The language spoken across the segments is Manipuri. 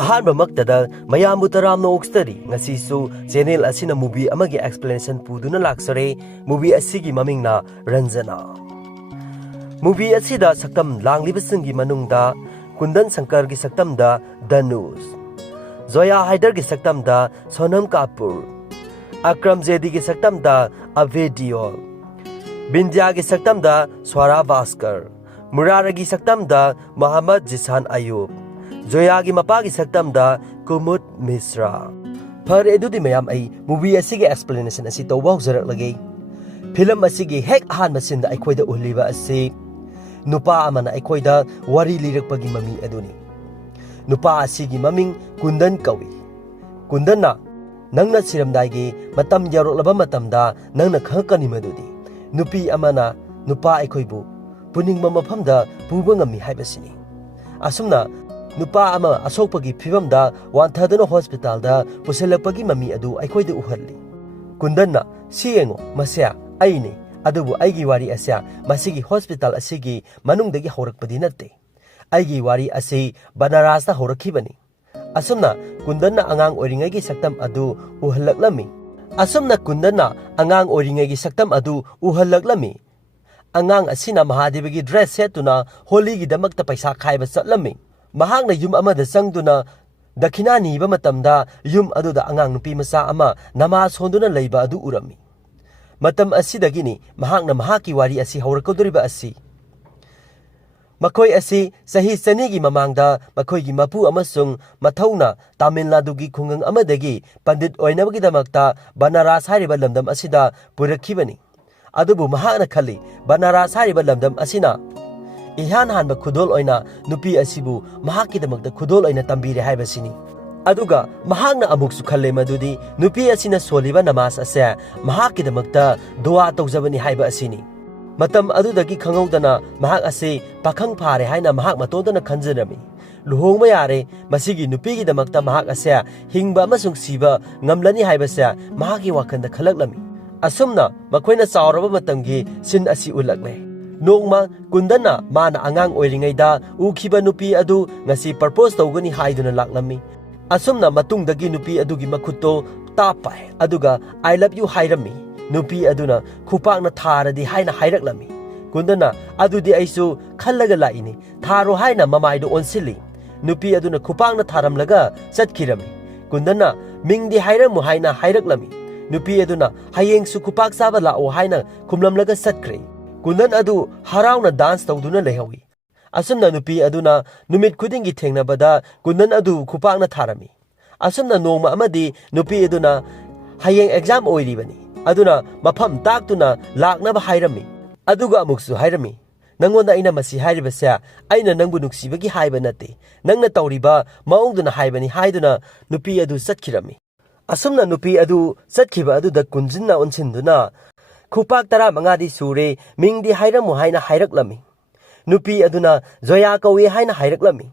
अहानबमक्तदा मयामु तरामनो ओक्सतरी ngasisu channel asina movie amagi explanation puduna laksare movie asigi mamingna Ranjana. Movie asida saktam langlibasingi manungda Kundan Shankar gi saktamda Dhanush, Zoya Haider gi saktamda Sonam Kapoor, Akram Jedi gi saktamda Abhay Deol, Bindya gi saktamda Swara Bhaskar, Murara gi saktamda Muhammad Jisan Ayub, Zoya gi mapa gi saktamda Kumud Misra. Par edudi mayam ai movie asigi explanation asi tawba huzrak lagi. Film asigi hek han masinda aikhoida uliba asi nupa amana aikhoida wari lirakpagi mami aduni. Nupa asigi maming Kundan kawi. Kundan na nangna siramdai matam yaroklaba matamda nangna khangkani madudi. Nupi amana nupa aikhoibu puningma mafamda puba ngami haibasini. Asumna nupa ama asokpagi phibamda wanthadana hospital da puselapagi mami adu aikhoida uhalli. Kundan na siyengo masya aini adubu aigi wari asya masigi hospital asigi manungdagi horakpadi natte. Aigi wari asi Banarasta horakhibani. Asumna Kundanna angang oringagi saktam adu uhallaklami. Asumna Kundanna angang oringagi saktam adu uhallaklami. Angang asina Mahadevagi dress setuna holigi damakta paisa khaiba chatlami. Mahakna yum amada sangduna dakhina niba matamda yum aduda angang nupi masa ama namaz honduna leiba adu urami. Matam asidagini mahakna mahaki wari asi horakodoriba asi. Makoi asi sahi sanigi mamangda makoi gi mapu amasung mathauna Tamil Nadu gi khungang amadagi pandit oinabagi damakta Banaras hariba lamdam asida purakhibani. Adubu mahakna khali Banaras hariba lamdam asina ihan hanba khudol oina nupi asibu mahaki damakta khudol oina tambire haibasini. Aduga mahakna amuksu khalle madudi nupi asina soliba namaz ase mahaki damakta dua tawjabani haiba asini. Matam adudagi khangaudana mahak ase pakhang phare haina mahak matodana khanjanami. Luhongma yare masigi nupigi damakta mahak ase hingba amasung siba ngamlani haibase mahaki wakhanda khalaklami. Asumna makoina chawraba matamgi sin asi ulakle. Nongma Kundanna mana angang oiringaida ukhiba nupi adu ngasi propose tawgani haiduna laklami. Asumna matungdagi nupi adugi makhutto tapai aduga I love you hairami. Nupi aduna khupakna tharadi haina hairaklami. Kundanna adudi aisu khallaga laini tharo haina mamaido onsili. Nupi aduna khupakna tharamlaga chatkirami. Kundanna mingdi hairamu haina hairaklami. Nupi aduna hayeng su khupak saba lao haina khumlamlaga chatkre. Kundan adu harauna dance tawduna lehawi. Asumna nupi aduna numit khudingi thengnabada Kundan adu khupakna tharami. Asumna nongma amadi nupi aduna hayeng exam oiribani. Aduna mafam taktuna laknaba hairami. Aduga amuksu hairami. Nangonda aina masi hairibasa aina nangbu nuksibagi haiba nate. Nangna tawriba maungduna haibani haiduna nupi adu chatkirami. Asumna nupi adu chatkhiba aduda kunjinna onsinduna khupak tara mangadi sure mingdi hairamu haina hairaklami. Nupi aduna Zoya kawi haina hairaklami.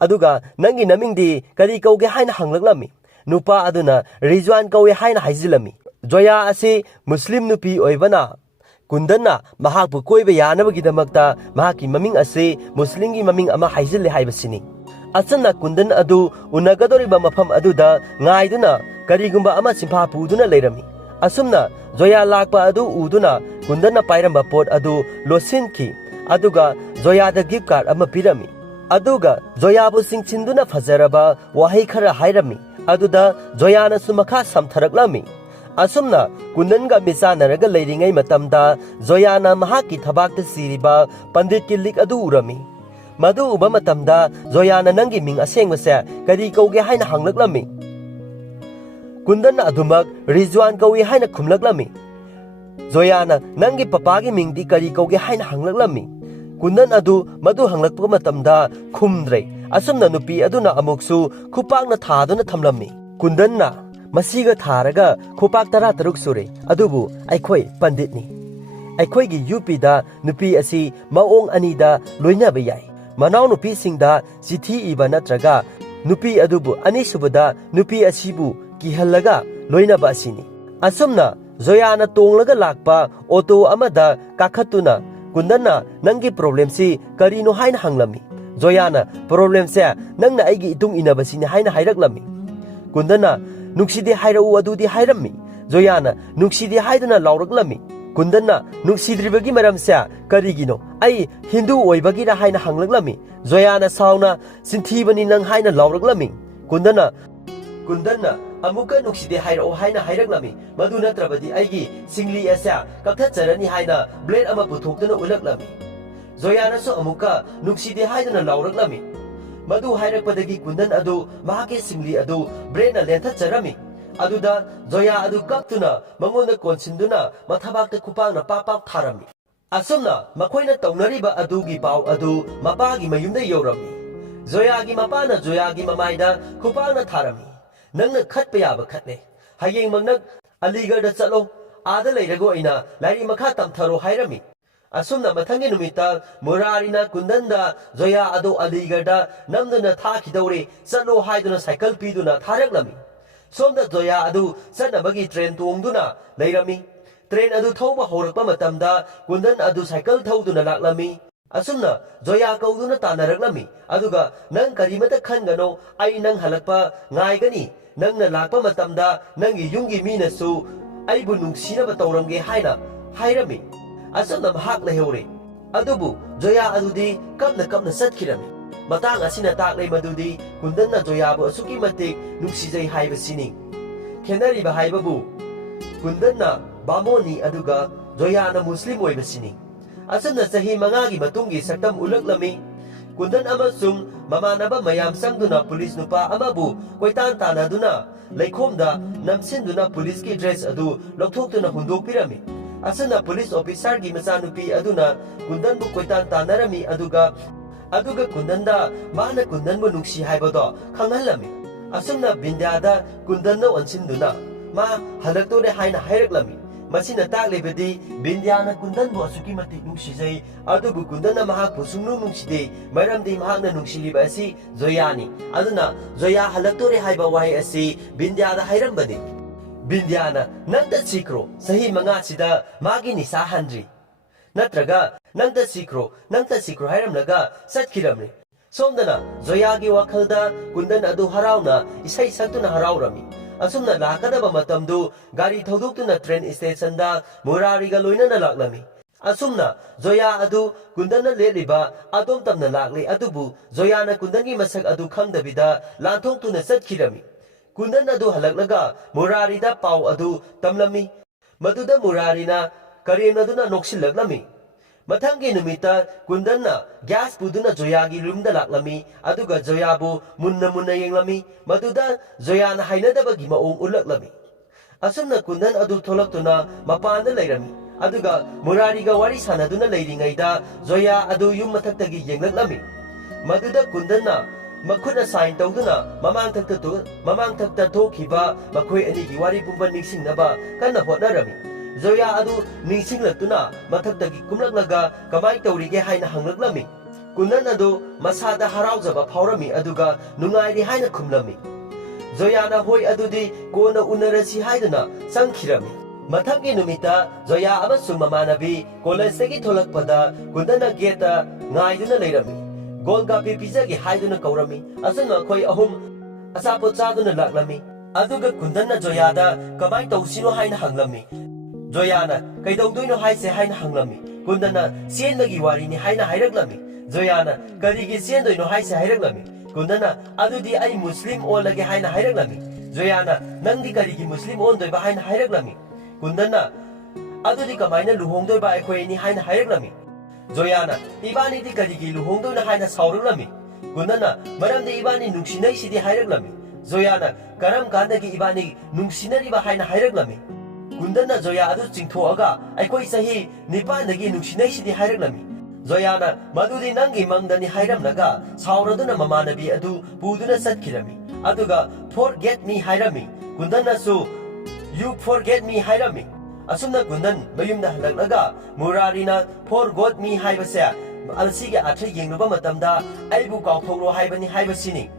Aduga nangi namingdi kari kauge haina hanglaklami. Nupa aduna Rizwan kawi haina haizilami. Zoya asi Muslim nupi oibana Kundanna mahakpu koiba yanabagi damakta mahaki maming asi Muslimgi maming ama haizille haibasini. Asanna Kundan adu unagadoriba mafam aduda ngaiduna karigumba ama simpha puduna leirami. Asumna Zoya lakpa adu uduna Kundanna pairamba pot adu losinki. Aduga Zoya da gift card ama pirami. Aduga Zoya bu singchinduna fajaraba wahai khara hairami. Aduda Zoya na sumakha samtharaklami. Asumna Kundanga misanaraga leiringai matamda Zoyana mahaki thabakta siriba pandit ki lik adu urami. Madu uba matamda Zoyana nangi ming asengmase kari kauge haina hanglaklami. Kundanna adumak Rizwan kawi haina khumlaklami. Zoyana nangi papagi mingdi kari kauge haina hanglaklami. Kundan adu madu hanglakpa matamda khumdre. Asumna nupi aduna amuksu khupakna thaduna thamlami. Kundanna masiga tharaga khupak tara taruk sure adubu aikhoi panditni. Aikhoi gi UP da nupi asi maong ani da loinaba yai. Manau nupi singda chithi iba natraga nupi adubu ani subada nupi asibu kihallaga loinaba asini. Asumna Zoyana tonglaga lakpa auto amada kakhatuna Kundanna nangi problem si karino haina hanglami. Zoyana problem se nangna aigi itung inabasini haina hairaklammi. Kundana nuksidi hairau adudi hairammi. Zoyana nuksidi haiduna lauraklammi. Kundana nuksidribagi maram se karigino ai Hindu oibagira haina hanglaklammi. Zoyana sauna sinthibani nang haina lauraklammi. Kundana amuka nuksidi hairau haina hairaklammi. Madu natrabadi aigi singli asa kakthatjarani haina blade ama puthokduna ulaklammi. Zoyana so amuka nuksidi haiduna lauraklammi. Madu hairakpadagi kundan adu mahake singli adu brain lenthatjarami. Aduda Zoya adu kaptuna mangonda konsinduna mathabakta kupangna papak tharami. Asumna makoina taunariba adugi pau adu mapagi mayumda yorami. Zoyagi mapana Zoyagi mamaida kupangna tharami. Nangna khatpa yaba khatne. Hayeng mangnak Aligarhda chatlo ada leirago aina lairi makha tamtharo hairami. Asumna mathangi numita Murarina kundanda Zoya adu Aligarhda namduna thakidore chatlo haiduna cycle piduna tharaklami. Somda Zoya adu chanabagi train tongduna leirami. Train adu thauba horakpa matamda kundan adu cycle thauduna laklami. Asumna Zoya kauduna tanaraklami. Aduga nang karimata khangano ai nang halakpa ngaigani. Nangna lakpa matamda nangi yungi minasu aibu nungsinaba tauramge haina hairami. Asumna mahak lehore. Adubu Zoya adudi kapna satkirami. Matang asina taklay madudi kundanna Zoyabu asuki matik nuksijay haibasini. Kenariba haibabu kundanna bamoni aduga Zoyana Muslim oibasini. Asumna sahi mangagi matungi saktam ulaklami. Kundan amasung mamanaba mayam sangduna pulis nupa amabu koitan tanaduna laikhomda namsinduna pulis ki dress adu lokthokduna hundok pirami. Asana police officer gi machanupi aduna kundan bu koitan tanarami aduga kundanda mana kundan bu nungsi haibado khanghalami. Asumna bindyada kundanna onsinduna ma halaktore haina hairaklami. Masina taklebedi bindyana kundan bu asuki mati nungsijai adubu kundanna mahak pusungnu nungside maramdi mahakna nungsiliba asi Zoyani. Aduna Zoya halaktore haiba wahai asi bindyada hairambani. Bindyana nangda sikro sahi mangasida magi nisa handri. Natraga nangda sikro hairamlaga satkiramni. Somdana Zoyagi wakhalda kundan adu harauna isai saktuna haraurami. Asumna lakadaba matamdu gari thaudoktuna train station da Murariga loinana laklami. Asumna Zoya adu kundanna leliba adom tamna lakli adubu Zoyana kundangi masak adu khangdabida lanthoktuna satkirami. Kundan adu halaklaga Murarida pau adu tamlami. Maduda Murarina karenaduna noksilaklami. Mathangi numita kundanna gas puduna Zoyagi roomda laklami. Aduga Zoyabu munna yenglami. Maduda Zoyana hainadabagi maong ulaklami. Asumna kundan adu tholaktuna mapanda leirami. Aduga Murariga wari sanaduna leiringaida Zoya adu yum mathaktagi yenglaklami. Maduda kundanna Makuna sign tawduna mamang takta thokiba makoi anigi wari pumba ningsingnaba kana hotnarami. Zoya adu ningsinglatuna mathaktagi kumlaklaga kamai tawrige haina hanglaklami. Kundan adu masada haraujaba phaurami aduga nungairi haina khumlami. Zoyana hoi adudi kona unarasi haiduna sangkhirami. Mathangi numita Zoya amasung mamanabi college tholakpada kundana geta ngaiduna leirami. Golga pizagi haiduna kaurami. Asana koi ahum asapo chaduna laklami. Aduga kundanna Zoyada kamai tawsino haina hanglami. Zoyana kaidawdoino haise haina hanglami. Kundana sienbagi warini haina hairaklami. Zoyana karigi siendoino haise hairaklami. Kundana adudi ai Muslim olage haina hairaklami. Zoyana nangdi karigi Muslim ondoiba haina hairaklami. Kundana adudi kamaina luhongdoiba aikhoini haina hairaklami. Zoyana ibani di karigi luhongdona haina sauraklami. Kundana maramde ibani nungsinai sidi hairaklami. Zoyana karam kandagi ibani nungsinariba haina hairaklami. Kundana Zoya adu chingthoaga aikoi sahi nipandagi nungsinai sidi hairaklami. Zoyana madudi nangi mangdani hairamlaga sauraduna mamanabi adu puduna satkirami. Aduga forget me hairami. Kundana su you forget me hairami. Asumna kundan mayumda halaklaga Murarina forgot me haibase alsige athre yengluba matamda aibu kauthouro haibani haibasini.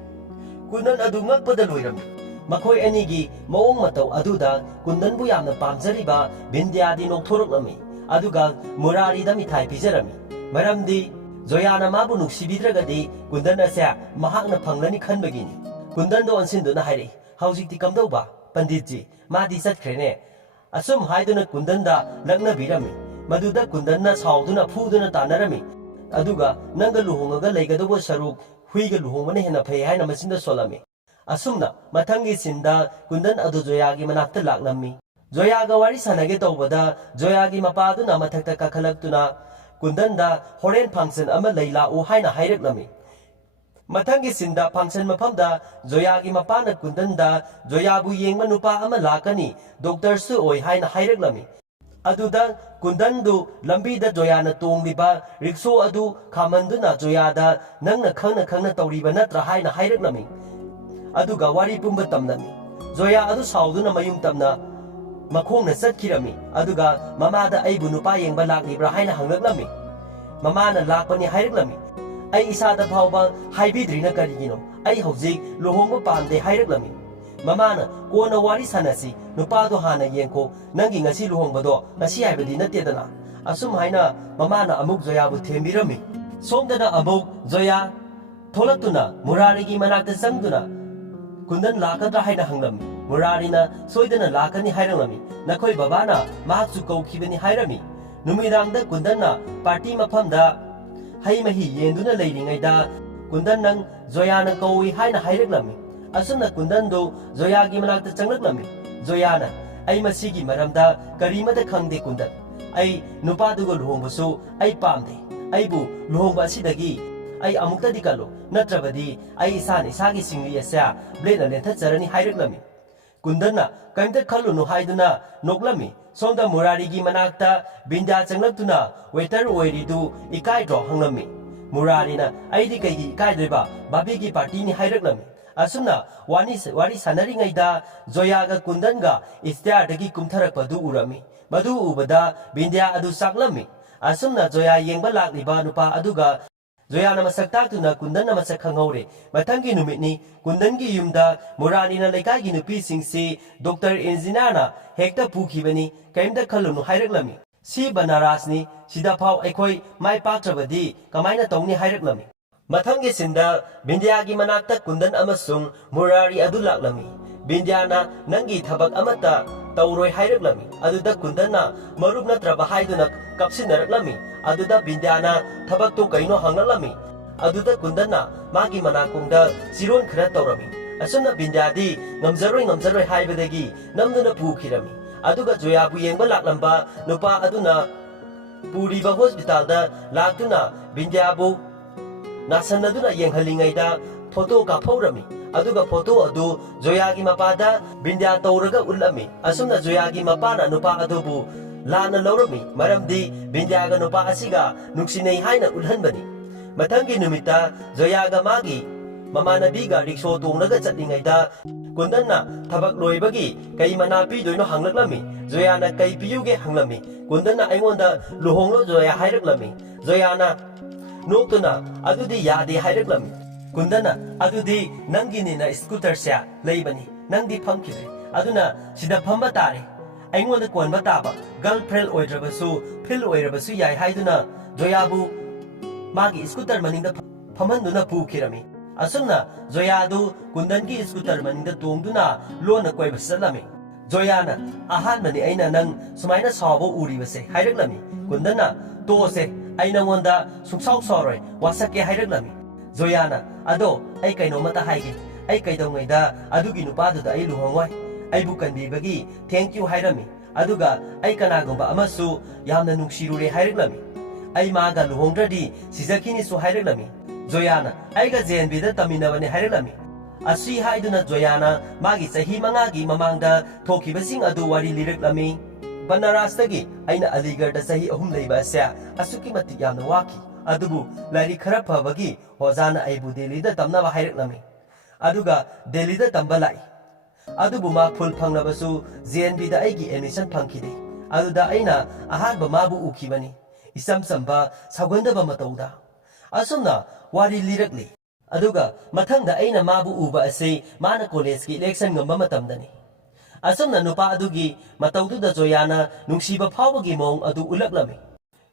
Kundan adu ngakpada loirami. Makoi anigi maong matau aduda kundanbu yamna pamjariba bindyadi nokthoroklami. Aduga Murarida mithai pijarami. Maramdi Zoyana mabu nuksibid꯭ꯔꯒꯗꯤ Kundan ase mahakna phanglani khanbagini. Kundan do ansinduna hairi. Haujikti kamdauba Panditji madi satkrene. Asum haiduna Kundan da lakna birami. Maduda Kundan na sauduna phuduna tanarami. Aduga nanga luhongaga leigadobo saruk huiga luhongmane hena phai haina masinda solami. Asumna mathangi sinda Kundan adu Zoyagi manakta laknami. Zoyaga wari sanage tawbada Zoyagi mapaduna mathakta kakhalактuna Kundan da horen function ama leila u haina haireklami. Mathangi sinda function mafamda Zoyagi mapana Kundan da Zoyabu yengma nupa ama lakani doctor su oi haina haireklami. Aduda Kundan du lambi da Zoyana tongliba rikso adu khamanduna Zoyada nangna khangna tawriba natra haina haireklami. Aduga wari pumba tamnami. Zoya adu sauduna mayum tamna Makhongna satkirami. Aduga mamada aibu nupa yengba laklibra haina hanglaklami. Mamana lakpani haireklami. Ai isada phawba haibidrina karigino. Ai hojik luhongba pamde haireklami. Mamana kona wari sanasi nupado hana yengko nangi ngasi luhongbado ngasi haibadi natedana. Asum haina mamana amuk Zoyabu thembirami. Somdana amuk Zoya tholakuna Murarigi manakta sangduna Kundan lakadra haina hanglami. Murarina soidana lakani hairangami. Nakoi babana mahaksu kaukibani hairami. Numidangda Kundanna party mafamda hai mahi yenduna leiringaida Kundan nang Zoyana kaui haina haireklami. Asumna Kundan do Zoyagi manakta changlaklami. Zoyana ai masigi maramda karimada khangde Kundan. Ai nupadugo luhongbasu ai pamde. Aibu luhongba asidagi ai amukta dikalo natrabadi ai isani sagi singli asa blena lenthajarani haireklami. Kundanna kaimta khalunu haiduna noklami. Sonda Murarigi manakta binda changlaktuna waiter oiridu ikaidro hanglami. Murarina aidi kaigi ikaidreba babigi party ni haireklami. Asumna wari sanaringaida Zoyaga Kundanga istiardagi kumtharakpadu urami. Madu ubada binda adu saklami. Asumna Zoya yengba lakliba nupa aduga Zoyana masaktuna Kundanna masak khanghaure. Mathangi numitni Kundangi yumda Murarina leikaigi nupisingsi Dr. Engineerna hekta pukhibani kaimda khalunu haireklami. Si Banarasni sida phau aikoi mai patrabadi kamaina tawni haireklami. Mathangi sinda Bindyagi manakta Kundan amasung Murari adu laklami. Bindyana nangi thabak amata tawroi haireklami. Aduda Kundanna marup natraba haiduna kapsinaraklami. Aduda Bindyana thabak to kaino hanglami. Aduda Kundanna magi manakungda siron khara tawrami. Asumna Bindyadi ngamjaroi haibadagi namduna pukhirami. Aduga Zoyabu yengba laklamba nupa aduna puriba hospital da laktuna Bindyabu nasanaduna yenghalingaida photo kaphorami. Aduga photo adu Zoyagi mapada Bindya tawraga ulami. Asumna Zoyagi mapana nupa adubu lana lawrami. Maramdi Bindyaga nupa asiga nuksinay haina ulhanbani. Mathangi numita Zoyaga magi mamanabiga rikso tongnaga chatlingaida Kundanna thabak loibagi kai manapi doino hanglaklami. Zoyana kai piyuge hanglami. Kundanna aingonda luhonglo Zoya haireklami. Zoyana noktuna adudi yade haireklami. Kundanna adudi nangini na scooter sya leibani. Nangdi phamkidre. Aduna sida phamba tare. Aingonda konba taba girlfriend oidrabasu phil oirabasu yai haiduna Zoyabu magi scooter maningda phamhanduna pukhirami. Asumna Zoyadu Kundangi scooter maningda tongduna lona koiba satlami. Zoyana ahanbani aina nang sumaina sawbo uribase haireklami. Kundanna tose aina ngonda suksaw soroi wasake haireklami. Zoyana ado ai kaino mata haige. Ai kaidongaida adugi nupaduda ai luhongwai. Ai bukanbibagi thank you hairami. Aduga ai kanagomba amasu yamna nungsirure haireklami. Ai maga luhongdradi sijakini su haireklami. Zoyana aiga JNB da taminabani haireklami. Asi haiduna Zoyana magi sahi mangagi mamangda thokibasing adu wari lireklami. Banarastagi aina Aligarh da sahi ahum leiba asya asuki matik yamna waki. Adubu lairi khara phabagi hojana aibu Delhi da tamnaba haireklami. Aduga Delhi da tamba lai. Adubu ma full phangnabasu JNB da aigi admission phangkide. Aduda aina ahanba mabu ukibani. Isam samba sagondaba matauda. Asumna wari lirakli. Aduga mathangda aina mabu uba ase mana college ki election ngamba matamdani. Asumna nupa adugi mataududa Zoyana nungsiba phawbagi mong adu ulaklami.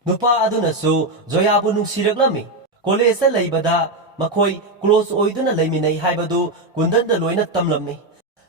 Nupa adunasu Zoyabu nungsiraklami. ꯀꯣꯂꯦꯖꯇ ꯂꯩꯕꯗ ꯃꯈꯣꯏ ꯀ꯭ꯂꯣꯁ ꯑꯣꯏꯗꯨꯅ ꯂꯩꯃꯤꯟꯅꯩ ꯍꯥꯏꯕꯗꯨ ꯀꯨꯟꯗꯟꯗ ꯂꯣꯏꯅ ꯇꯝꯂꯝꯃꯤ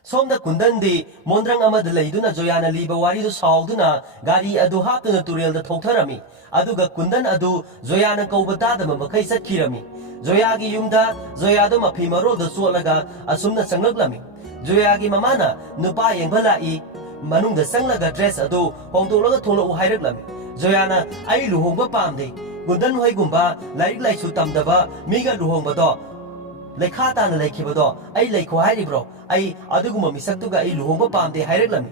ꯁꯣꯝꯗ ꯀꯨꯟꯗꯟꯗꯤ ꯃꯣꯟꯗ꯭ꯔꯪ ꯑꯃꯗ ꯂꯩꯗꯨꯅ ꯖꯣꯌꯥꯅ ꯂꯤꯕ ꯋꯥꯔꯤꯗꯨ ꯁꯥꯎꯗꯨꯅ ꯒꯥꯔꯤ ꯑꯗꯨ ꯍꯥꯞꯇꯨꯅ ꯇꯨꯔꯦꯜꯗ ꯊꯧꯊꯔꯝꯃꯤ ꯑꯗꯨꯒ ꯀꯨꯟꯗꯟ ꯑꯗꯨ ꯖꯣꯌꯥꯅ ꯀꯧꯕ ꯇꯥꯗꯕ ꯃꯈꯩ ꯆꯠꯈꯤꯔꯝꯃꯤ ꯖꯣꯌꯥꯒꯤ ꯌꯨꯝꯗ ꯖꯣꯌꯥꯗꯨ ꯃꯐꯤ ꯃꯔꯣꯜꯗ ꯆꯣꯠꯂꯒ ꯑꯁꯨꯝꯅ ꯆꯪꯂꯛꯂꯝꯃꯤ ꯖꯣꯌꯥꯒꯤ ꯃꯃꯥꯅ ꯅꯨꯄꯥ ꯌꯦꯡꯕ ꯂꯥꯛꯏ ꯃꯅꯨꯡꯗ ꯆꯪꯂꯒ ꯗ꯭ꯔꯦꯁ ꯑꯗꯨ ꯍꯣꯡꯗꯣꯛꯂꯒ ꯊꯣꯛꯂꯛꯎ ꯍꯥꯏꯔꯛꯂꯝꯃꯤ ꯖꯣꯌꯥꯅ ꯑꯩ ꯂꯨꯍꯣꯡꯕ ꯄꯥꯝꯗꯦ ꯀꯨꯟꯗꯟ ꯍꯣꯏꯒꯨꯝꯕ ꯂꯥꯏꯔꯤꯛ ꯂꯥꯏꯁꯨ ꯇꯝꯗꯕ ꯃꯤꯒ ꯂꯨꯍꯣꯡꯕꯗꯣ ꯂꯩꯈꯥ ꯇꯥꯅ ꯂꯩꯈꯤꯕꯗꯣ ꯑꯩ ꯂꯩꯈꯣ ꯍꯥꯏꯔꯤꯕ꯭ꯔꯣ ꯑꯩ ꯑꯗꯨꯒꯨꯝꯕ ꯃꯤꯁꯛꯇꯨꯒ ꯑꯩ ꯂꯨꯍꯣꯡꯕ ꯄꯥꯝꯗꯦ ꯍꯥꯏꯔꯛꯂꯝꯃꯤ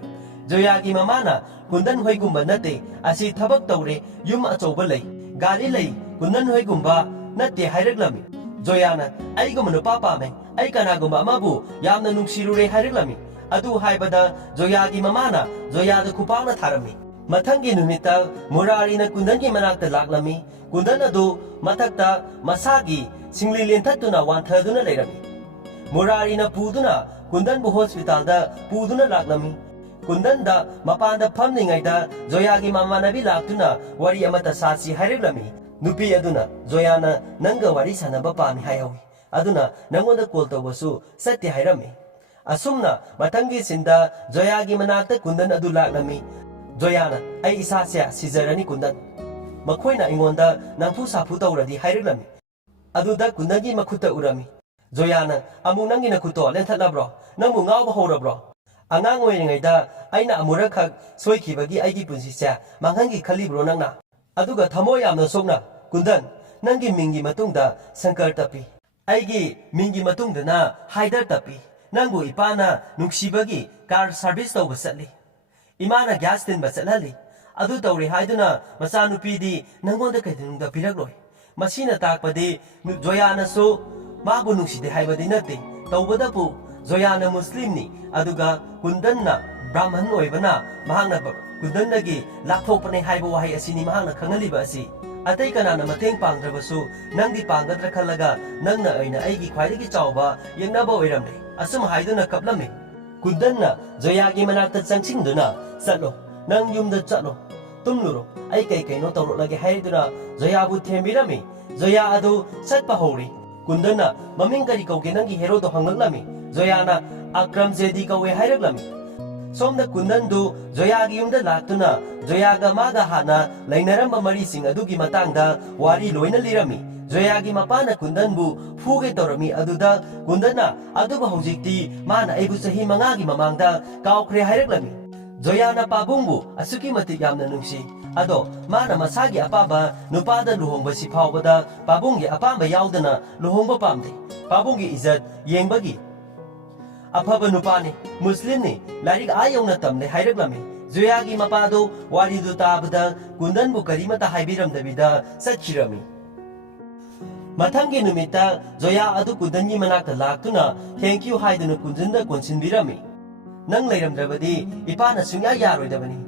ꯖꯣꯌꯥꯒꯤ ꯃꯃꯥꯅ ꯀꯨꯟꯗꯟ ꯍꯣꯏꯒꯨꯝꯕ ꯅꯠꯇꯦ ꯑꯁꯤ ꯊꯕꯛ ꯇꯧꯔꯦ ꯌꯨꯝ ꯑꯆꯧꯕ ꯂꯩ ꯒꯥꯔꯤ ꯂꯩ ꯀꯨꯟꯗꯟ ꯍꯣꯏꯒꯨꯝꯕ ꯅꯠꯇꯦ ꯍꯥꯏꯔꯛꯂꯝꯃꯤ ꯖꯣꯌꯥꯅ ꯑꯩꯒꯨꯝꯕ ꯅꯨꯄꯥ ꯄꯥꯝꯃꯦ ꯑꯩ ꯀꯅꯥꯒꯨꯝꯕ ꯑꯃꯕꯨ ꯌꯥꯝꯅ ꯅꯨꯡꯁꯤꯔꯨꯔꯦ ꯍꯥꯏꯔꯛꯂꯝꯃꯤ ꯑꯗꯨ ꯍꯥꯏꯕꯗ ꯖꯣꯌꯥꯒꯤ ꯃꯃꯥꯅ ꯖꯣꯌꯥꯗ ꯈꯨꯄꯥꯛꯅ ꯊꯥꯔꯝꯃꯤ ꯃꯊꯪꯒꯤ ꯅꯨꯃꯤꯠꯇ ꯃꯨꯔꯥꯔꯤꯅ ꯀꯨꯟꯗꯟꯒꯤ ꯃꯅꯥꯛꯇ ꯂꯥꯛꯂꯝꯃꯤ ꯀꯨꯟꯗꯟ ꯑꯗꯨ ꯃꯊꯛꯇ ꯃꯁꯥꯒꯤ ꯁꯤꯡꯂꯤ ꯂꯦꯟꯊꯠꯇꯨꯅ ꯋꯥꯟꯊꯗꯨꯅ ꯂꯩꯔꯝꯃꯤ ꯃꯨꯔꯥꯔꯤꯅ ꯄꯨꯗꯨꯅ ꯀꯨꯟꯗꯟꯕꯨ ꯍꯣꯁꯄꯤꯇꯥꯜꯗ ꯄꯨꯗꯨꯅ ꯂꯥꯛꯂꯝꯃꯤ ꯀꯨꯟꯗꯟꯗ ꯃꯄꯥꯟꯗ ꯐꯝꯂꯤꯉꯩꯗ ꯖꯣꯌꯥꯒꯤ ꯃꯃꯥꯟꯅꯕꯤ ꯂꯥꯛꯇꯨꯅ ꯋꯥꯔꯤ ꯑꯃꯠꯇ ꯁꯥꯁꯤ ꯍꯥꯏꯔꯛꯂꯝꯃꯤ ꯅꯨꯄꯤ ꯑꯗꯨꯅ ꯖꯣꯌꯥꯅ ꯅꯪꯒ ꯋꯥꯔꯤ ꯁꯥꯟꯅꯕ ꯄꯥꯝꯃꯤ ꯍꯥꯏꯍꯧꯏ ꯑꯗꯨꯅ ꯅꯪꯉꯣꯟꯗ ꯀꯣꯜ ꯇꯧꯕꯁꯨ ꯆꯠꯇꯦ ꯍꯥꯏꯔꯝꯃꯤ ꯑꯁꯨꯝꯅ ꯃꯊꯪꯒꯤ ꯁꯤꯟꯗ ꯖꯣꯌꯥꯒꯤ ꯃꯅꯥꯛꯇ ꯀꯨꯟꯗꯟ ꯑꯗꯨ ꯂꯥꯛꯂꯝꯃꯤ ꯖꯣꯌꯥꯅ ꯑꯩ ꯏꯁꯥꯁꯦ ꯁꯤꯖꯔꯅꯤ ꯀꯨꯟꯗꯟ ꯃꯈꯣꯏꯅ ꯑꯩꯉꯣꯟꯗ ꯅꯝꯐꯨ ꯁꯥꯐꯨ ꯇꯧꯔꯗꯤ ꯍꯥꯏꯔꯛꯂꯝꯃꯤ ꯑꯗꯨꯗ ꯀꯨꯟꯗꯟꯒꯤ ꯃꯈꯨꯠꯇ ꯎꯔꯝꯃꯤ ꯖꯣꯌꯥꯅ ꯑꯃꯨꯛ ꯅꯪꯒꯤ ꯅꯈꯨꯠꯇꯣ ꯂꯦꯟꯊꯠꯂꯕ꯭ꯔꯣ ꯅꯪꯕꯨ ꯉꯥꯎꯕ ꯍꯧꯔꯕ꯭ꯔꯣ ꯑꯉꯥꯡ ꯑꯣꯏꯔꯤꯉꯩꯗ ꯑꯩꯅ ꯑꯃꯨꯔꯛꯈꯛ ꯁꯣꯏꯈꯤꯕꯒꯤ ꯑꯩꯒꯤ ꯄꯨꯟꯁꯤꯁꯦ ꯃꯥꯡꯍꯟꯒꯤ ꯈꯜꯂꯤꯕ꯭ꯔꯣ ꯅꯪꯅ ꯑꯗꯨꯒ ꯊꯃꯣꯏ ꯌꯥꯝꯅ ꯁꯣꯛꯅ ꯀꯨꯟꯗꯟ ꯅꯪꯒꯤ ꯃꯤꯡꯒꯤ ꯃꯇꯨꯡꯗ ꯁꯪꯀꯔ ꯇꯞꯄꯤ ꯑꯩꯒꯤ ꯃꯤꯡꯒꯤ ꯃꯇꯨꯡꯗꯅ ꯍꯥꯏꯗꯔ ꯇꯞꯄꯤ ꯅꯪꯕꯨ ꯏꯄꯥꯅ ꯅꯨꯡꯁꯤꯕꯒꯤ ꯀꯥꯔ ꯁꯥꯔꯚꯤꯁ ꯇꯧꯕ ꯆꯠꯂꯤ ꯏꯃꯥꯅ ꯒ꯭ꯌꯥꯁ ꯊꯤꯟꯕ ꯆꯠꯍꯜꯂꯤ ꯑꯗꯨ ꯇꯧꯔꯦ ꯍꯥꯏꯗꯨꯅ ꯃꯆꯥꯅꯨꯄꯤꯗꯤ ꯅꯪꯉꯣꯟꯗ ꯀꯩꯗꯧꯅꯨꯡꯗ ꯄꯤꯔꯛꯂꯣꯏ ꯃꯁꯤꯅ ꯇꯥꯛꯄꯗꯤ ꯖꯣꯌꯥꯅꯁꯨ ꯃꯥꯕꯨ ꯅꯨꯡꯁꯤꯗꯦ ꯍꯥꯏꯕꯗꯤ ꯅꯠꯇꯦ ꯇꯧꯕꯗꯕꯨ ꯖꯣꯌꯥꯅ ꯃꯨꯁꯂꯤꯝꯅꯤ ꯑꯗꯨꯒ ꯀꯨꯟꯗꯟꯅ ꯕ꯭ꯔꯥꯍꯃꯟ ꯑꯣꯏꯕꯅ ꯃꯍꯥꯛꯅ ꯀꯨꯟꯗꯟꯗꯒꯤ ꯂꯥꯞꯊꯣꯛꯄꯅꯦ ꯍꯥꯏꯕ ꯋꯥꯍꯩ ꯑꯁꯤꯅꯤ ꯃꯍꯥꯛꯅ ꯈꯪꯍꯜꯂꯤꯕ ꯑꯁꯤ ꯑꯇꯩ ꯀꯅꯥꯅ ꯃꯇꯦꯡ ꯄꯥꯡꯗ꯭ꯔꯕꯁꯨ ꯅꯪꯗꯤ ꯄꯥꯡꯒꯗ꯭ꯔꯥ ꯈꯜꯂꯒ ꯅꯪꯅ ꯑꯣꯏꯅ ꯑꯩꯒꯤ ꯈ꯭ꯋꯥꯏꯗꯒꯤ ꯆꯥꯎꯕ ꯌꯦꯛꯅꯕ ꯑꯣꯏꯔꯝꯂꯦ ꯑꯁꯨꯝ ꯍꯥꯏꯗꯨꯅ ꯀꯞꯂꯝꯃꯤ ꯀꯨꯟꯗꯟꯅ ꯖꯣꯌꯥꯒꯤ ꯃꯅꯥꯛꯇ ꯆꯪꯁꯤꯟꯗꯨꯅ ꯆꯠꯂꯣ ꯅꯪ ꯌꯨꯝꯗ ꯆꯠꯂꯣ ꯇꯨꯝꯂꯨꯔꯣ ꯑꯩ ꯀꯩ ꯀꯩꯅꯣ ꯇꯧꯔꯛꯂꯒꯦ ꯍꯥꯏꯗꯨꯅ ꯖꯣꯌꯥꯕꯨ ꯊꯦꯝꯕꯤꯔꯝꯃꯤ ꯖꯣꯌꯥ ꯑꯗꯨ ꯆꯠꯄ ꯍꯧꯔꯤ ꯀꯨꯟꯗꯟꯅ ꯃꯃꯤꯡ ꯀꯔꯤ ꯀꯧꯒꯦ ꯅꯪꯒꯤ ꯍꯦꯔꯣꯗꯣ ꯍꯪꯂꯛꯂꯝꯃꯤ ꯖꯣꯌꯥꯅ ꯑꯀ꯭ꯔꯝ ꯖꯦꯗꯤ ꯀꯧꯋꯦ ꯍꯥꯏꯔꯛꯂꯝꯃꯤ ꯁꯣꯝꯗ ꯀꯨꯟꯗꯟꯗꯨ ꯖꯣꯌꯥꯒꯤ ꯌꯨꯝꯗ ꯂꯥꯛꯇꯨꯅ ꯖꯣꯌꯥꯒ ꯃꯥꯒ ꯍꯥꯟꯅ ꯂꯩꯅꯔꯝꯕ ꯃꯔꯤꯁꯤꯡ ꯑꯗꯨꯒꯤ ꯃꯇꯥꯡꯗ ꯋꯥꯔꯤ ꯂꯣꯏꯅ ꯂꯤꯔꯝꯃꯤ ꯖꯣꯌꯥꯒꯤ ꯃꯄꯥꯅ ꯀꯨꯟꯗꯟꯕꯨ ꯐꯨꯒꯦ ꯇꯧꯔꯝꯃꯤ ꯑꯗꯨꯗ ꯀꯨꯟꯗꯟꯅ ꯑꯗꯨꯕꯨ ꯍꯧꯖꯤꯛꯇꯤ ꯃꯥꯅ ꯑꯩꯕꯨ ꯆꯍꯤ 5ꯒꯤ ꯃꯃꯥꯡꯗ ꯀꯥꯎꯈ꯭ꯔꯦ ꯍꯥꯏꯔꯛꯂꯝꯃꯤ ꯖꯣꯌꯥꯅ ꯄꯥꯕꯨꯡꯕꯨ ꯑꯁꯨꯛꯀꯤ ꯃꯇꯤꯛ ꯌꯥꯝꯅ ꯅꯨꯡꯁꯤ ꯑꯗꯣ ꯃꯥꯅ ꯃꯁꯥꯒꯤ ꯑꯄꯥꯝꯕ ꯅꯨꯄꯥꯗ ꯂꯨꯍꯣꯡꯕꯁꯤ ꯐꯥꯎꯕꯗ ꯄꯥꯕꯨꯡꯒꯤ ꯑꯄꯥꯝꯕ ꯌꯥꯎꯗꯅ ꯂꯨꯍꯣꯡꯕ ꯄꯥꯝꯗꯦ ꯄꯥꯕꯨꯡꯒꯤ ꯏꯖꯠ ꯌꯦꯡꯕꯒꯤ ꯑꯐꯕ ꯅꯨꯄꯥꯅꯤ ꯃꯨꯁꯂꯤꯝꯅꯤ ꯂꯥꯏꯔꯤꯛ ꯌꯧꯅ ꯇꯝꯂꯦ ꯍꯥꯏꯔꯛꯂꯝꯃꯤ ꯖꯣꯌꯥꯒꯤ ꯃꯄꯥꯗꯣ ꯋꯥꯔꯤꯗꯨ ꯇꯥꯕꯗ ꯀꯨꯟꯗꯟꯕꯨ ꯀꯔꯤꯃꯠꯇ ꯍꯥꯏꯕꯤꯔꯝꯗꯕꯤꯗ ꯆꯠꯈꯤꯔꯝꯃꯤ ꯃꯊꯪꯒꯤ ꯅꯨꯃꯤꯠꯇ ꯖꯣꯌꯥ ꯑꯗꯨ ꯀꯨꯟꯗꯟꯒꯤ ꯃꯅꯥꯛꯇ ꯂꯥꯛꯇꯨꯅ ꯊꯦꯡꯀ꯭ꯌꯨ ꯍꯥꯏꯗꯨꯅ ꯀꯨꯟꯗꯟꯗ ꯀꯣꯟꯁꯤꯟꯕꯤꯔꯝꯃꯤ ꯅꯪ ꯂꯩꯔꯝꯗ꯭ꯔꯕꯗꯤ ꯏꯄꯥꯅ ꯁꯨꯡꯌꯥ ꯌꯥꯔꯣꯏꯗꯕꯅꯤ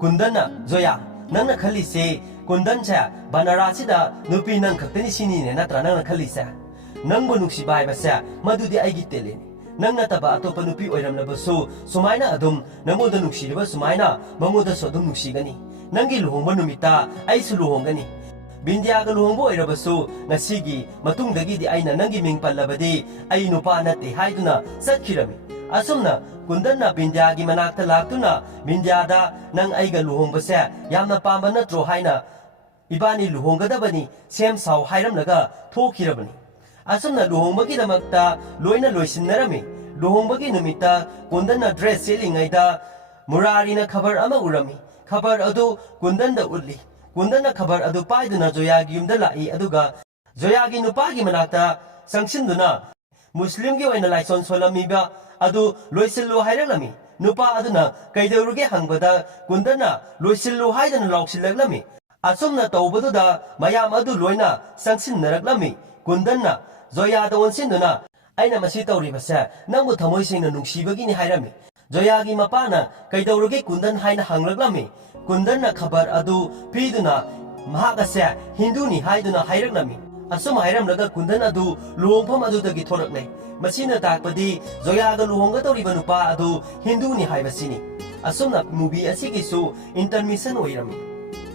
ꯀꯨꯟꯗꯟꯅ ꯖꯣꯌꯥ ꯅꯪꯅ ꯈꯜꯂꯤꯁꯦ ꯀꯨꯟꯗꯟꯁꯦ ꯕꯅꯥꯔꯥꯁꯤꯗ ꯅꯨꯄꯤ ꯅꯪ ꯈꯛꯇꯅꯤ ꯁꯤꯅꯤꯅꯦ ꯅꯠꯇ꯭ꯔꯥ ꯅꯪꯅ ꯈꯜꯂꯤꯁꯦ ꯅꯪꯕꯨ ꯅꯨꯡꯁꯤꯕ ꯍꯥꯏꯕꯁꯦ ꯃꯗꯨꯗꯤ ꯑꯩꯒꯤ ꯇꯦꯂꯦꯟꯠꯅꯤ ꯅꯪ ꯅꯠꯇꯕ ꯑꯇꯣꯞꯄ ꯅꯨꯄꯤ ꯑꯣꯏꯔꯝꯂꯕꯁꯨ ꯁꯨꯃꯥꯏꯅ ꯑꯗꯨꯝ ꯅꯪꯉꯣꯟꯗ ꯅꯨꯡꯁꯤꯔꯤꯕ ꯁꯨꯃꯥꯏꯅ ꯃꯉꯣꯟꯗꯁꯨ ꯑꯗꯨꯝ ꯅꯨꯡꯁꯤꯒꯅꯤ ꯅꯪꯒꯤ ꯂꯨꯍꯣꯡꯕ ꯅꯨꯃꯤꯠꯇ ꯑꯩꯁꯨ ꯂꯨꯍꯣꯡꯒꯅꯤ ꯕꯤꯟꯗ꯭ꯌꯥꯒ ꯂꯨꯍꯣꯡꯕ ꯑꯣꯏꯔꯕꯁꯨ ꯉꯁꯤꯒꯤ ꯃꯇꯨꯡꯗꯒꯤꯗꯤ ꯑꯩꯅ ꯅꯪꯒꯤ ꯃꯤꯡ ꯄꯜꯂꯕꯗꯤ ꯑꯩ ꯅꯨꯄꯥ ꯅꯠꯇꯦ ꯍꯥꯏꯗꯨꯅ ꯆꯠꯈꯤꯔꯝꯃꯤ ꯑꯁꯨꯝꯅ ꯀꯨꯟꯗꯟꯅ ꯕꯤꯟꯗ꯭ꯌꯥꯒꯤ ꯃꯅꯥꯛꯇ ꯂꯥꯛꯇꯨꯅ ꯕꯤꯟꯗ꯭ꯌꯥꯗ ꯅꯪ ꯑꯩꯒ ꯂꯨꯍꯣꯡꯕꯁꯦ ꯌꯥꯝꯅ ꯄꯥꯝꯕ ꯅꯠꯇ꯭ꯔꯣ ꯍꯥꯏꯅ 이반이 루홍가다바니 셈사오 하이람나가 토키라바니 아썸나 루홍바기다막다 로이나 로이신나라미 루홍바기 누미타 곤단나 드레스 셀링아이다 무라리나 카바르 아마 우라미 카바르 아두 곤단다 울리 곤단나 카바르 아두 빠이드나 조야기 윰달라이 아두가 조야기 누빠기 마나타 상신두나 무슬림기 와이나 라이손 솔라미바 아두 로이실로 하이라라미 누빠 아두나 가이데우르게 항바다 곤단나 로이실로 하이다나 라옥실라라미 asumna tawbaduda mayam adu loina sangsinnaraklammi gundanna zoyada onsinuna aina masi tawribase nangbu thamoi singna nungsibagini hairami zoyagi mapana kaidawruge kundan haina hanglaklammi kundanna khabar adu piduna mahagase hinduni haiduna hairaklammi asum hairamlaga kundan adu luhongpham adudagi thoraknai masina takpadi zoyaga luhongga tawriba nupa adu hinduni haibasini asumna movie asigisu intermission oirami